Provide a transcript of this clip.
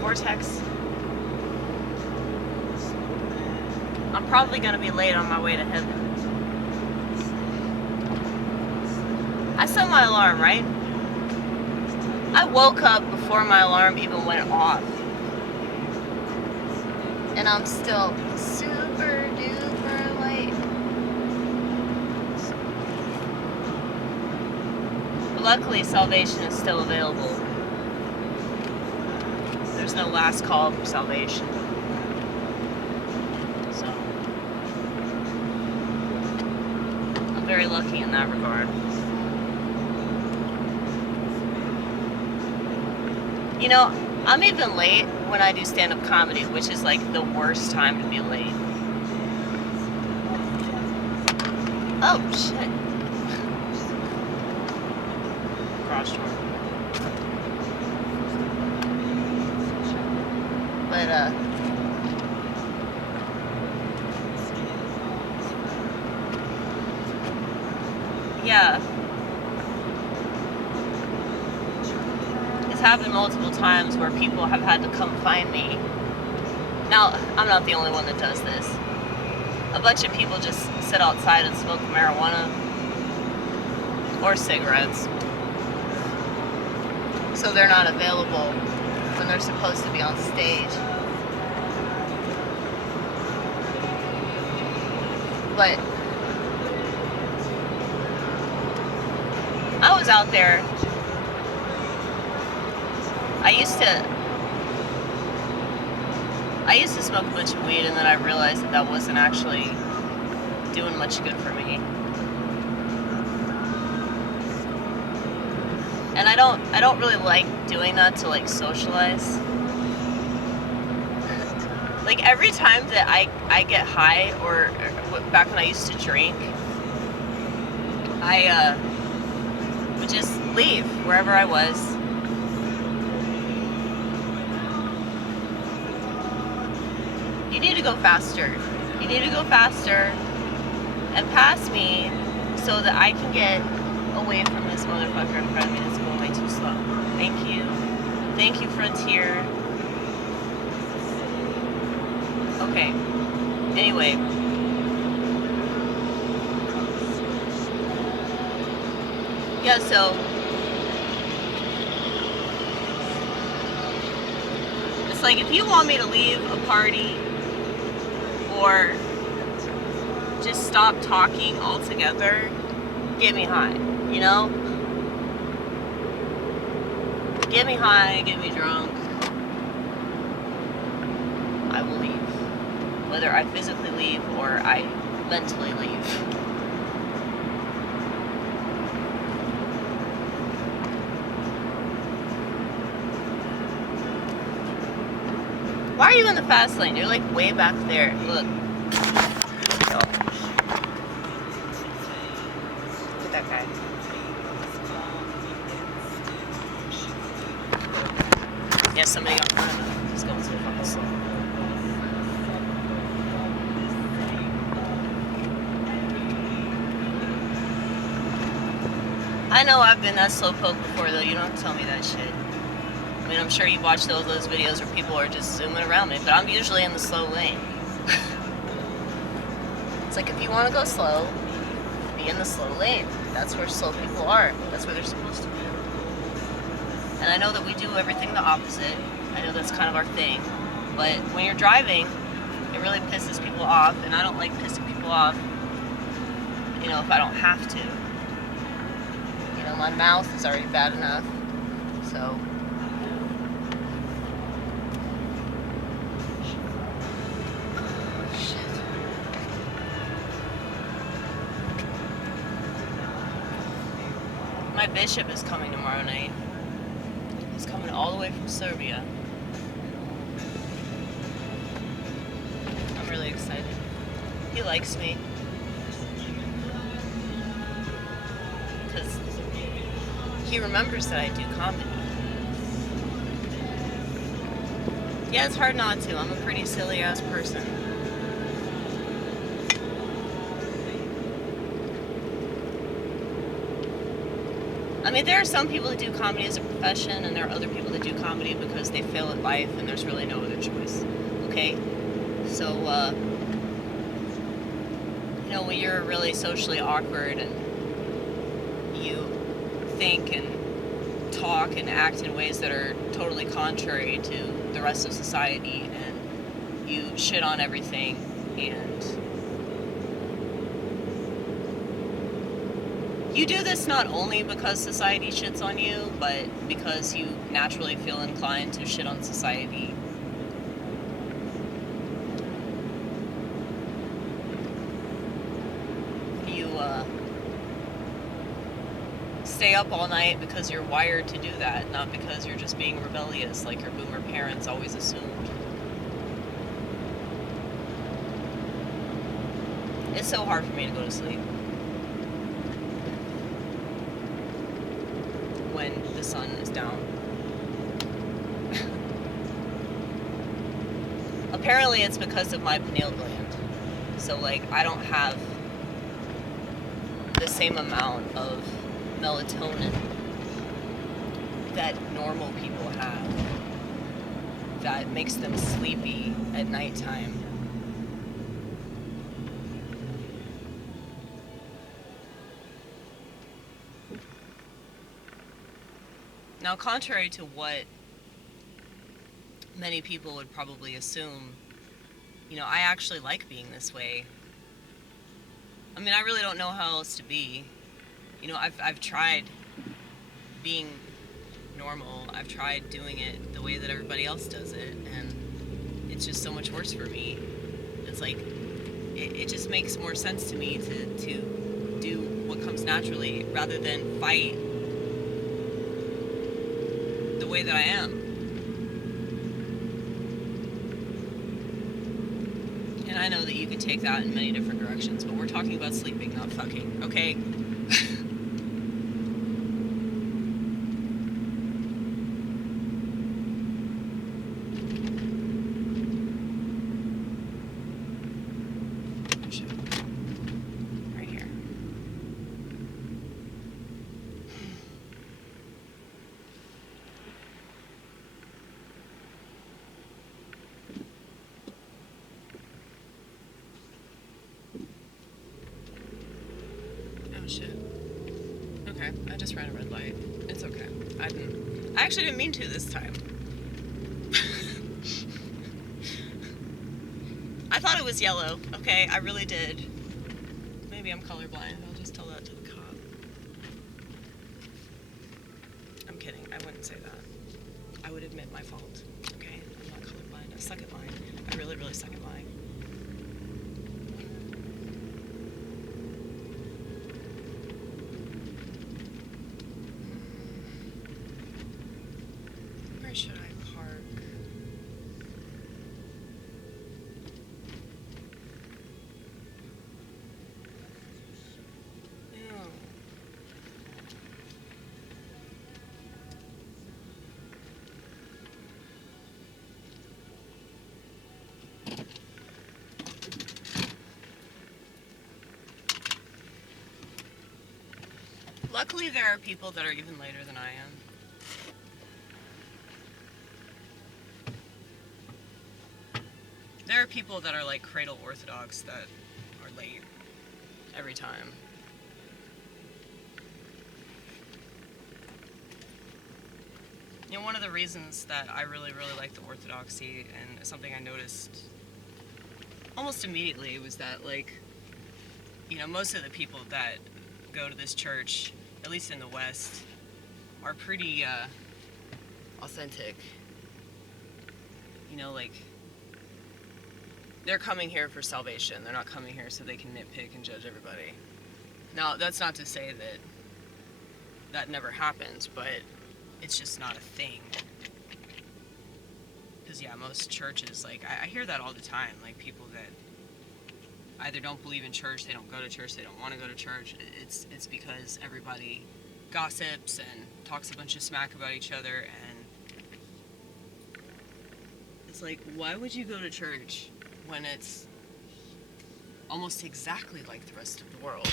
vortex. I'm probably gonna be late on my way to heaven. I set my alarm, right? I woke up before my alarm even went off. And I'm still super duper late. But luckily, salvation is still available. There's no last call for salvation. So, I'm very lucky in that regard. You know, I'm even late when I do stand-up comedy, which is like the worst time to be late. Oh, shit. Garage door. But, yeah. It's happened multiple times where people have had to come find me. Now, I'm not the only one that does this. A bunch of people just sit outside and smoke marijuana or cigarettes. So they're not available when they're supposed to be on stage. But I was out there. I used to smoke a bunch of weed, and then I realized that wasn't actually doing much good for me. And I don't really like doing that to like socialize. Like every time that I get high, or back when I used to drink, I would just leave wherever I was. You need to go faster. You need to go faster and pass me so that I can get away from this motherfucker in front of me that's going way too slow. Thank you. Thank you, Frontier. Okay. Anyway. Yeah, so it's like if you want me to leave a party or just stop talking altogether, get me high, you know? Get me high, get me drunk. I will leave. Whether I physically leave or I mentally leave. Why are you in the fast lane? You're like way back there. Look. Oh. Look at that guy. Yeah, somebody got front of him. He's going so fucking slow. I know I've been that slowpoke before, though. You don't have to tell me that shit. I mean, I'm sure you've watched those videos where people are just zooming around me, but I'm usually in the slow lane. It's like if you want to go slow, be in the slow lane. That's where slow people are. That's where they're supposed to be. And I know that we do everything the opposite. I know that's kind of our thing. But when you're driving, it really pisses people off, and I don't like pissing people off, you know, if I don't have to. You know, my mouth is already bad enough, so... My bishop is coming tomorrow night. He's coming all the way from Serbia. I'm really excited. He likes me. Because he remembers that I do comedy. Yeah, it's hard not to. I'm a pretty silly ass person. I mean, there are some people that do comedy as a profession, and there are other people that do comedy because they fail at life and there's really no other choice. Okay? So, you know, when you're really socially awkward and you think and talk and act in ways that are totally contrary to the rest of society, and you shit on everything, and you do this not only because society shits on you, but because you naturally feel inclined to shit on society. You stay up all night because you're wired to do that, not because you're just being rebellious like your boomer parents always assumed. It's so hard for me to go to sleep when the sun is down. Apparently it's because of my pineal gland. So, like, I don't have the same amount of melatonin that normal people have that makes them sleepy at nighttime. Now, contrary to what many people would probably assume, you know, I actually like being this way. I mean, I really don't know how else to be. You know, I've tried being normal. I've tried doing it the way that everybody else does it, and it's just so much worse for me. It's like, it just makes more sense to me to do what comes naturally rather than fight the way that I am. And I know that you could take that in many different directions, but we're talking about sleeping, not fucking, okay? Right here. Shit. Okay, I just ran a red light. It's okay. I actually didn't mean to this time. I thought it was yellow. Okay, I really did. Maybe I'm colorblind. I'll just tell that to the cop. I'm kidding. I wouldn't say that. I would admit my fault. Okay, I'm not colorblind. I suck at lying. I really, really suck at lying. Where should I park? Ew. Luckily, there are people that are even later than I am. There are people that are like cradle orthodox that are late every time. You know, one of the reasons that I really, really like the orthodoxy, and something I noticed almost immediately, was that, like, you know, most of the people that go to this church, at least in the West, are pretty authentic. You know, like, they're coming here for salvation. They're not coming here so they can nitpick and judge everybody. Now, that's not to say that that never happens, but it's just not a thing. Because, yeah, most churches, like, I hear that all the time. Like, people that either don't believe in church, they don't go to church, they don't want to go to church. It's because everybody gossips and talks a bunch of smack about each other, and it's like, why would you go to church when it's almost exactly like the rest of the world?